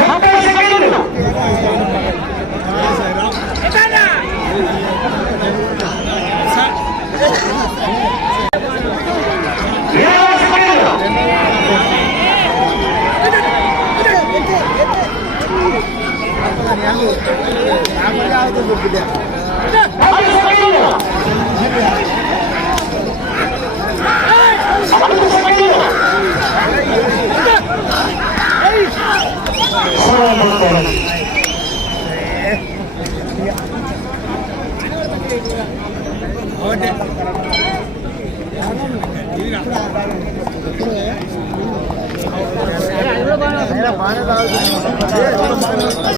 ముప్పై సెకండ్లు ఇరవై బాగా